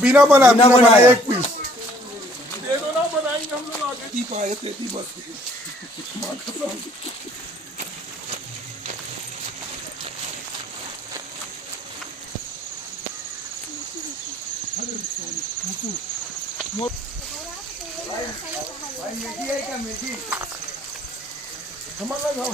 बिना बना बिना बिना बना बनाया। एक पीस दे दो ना, बनाएंगे हम लोग आगे की पाए तेती बस भाई मेथी है क्या मेथी? हमारा गाँव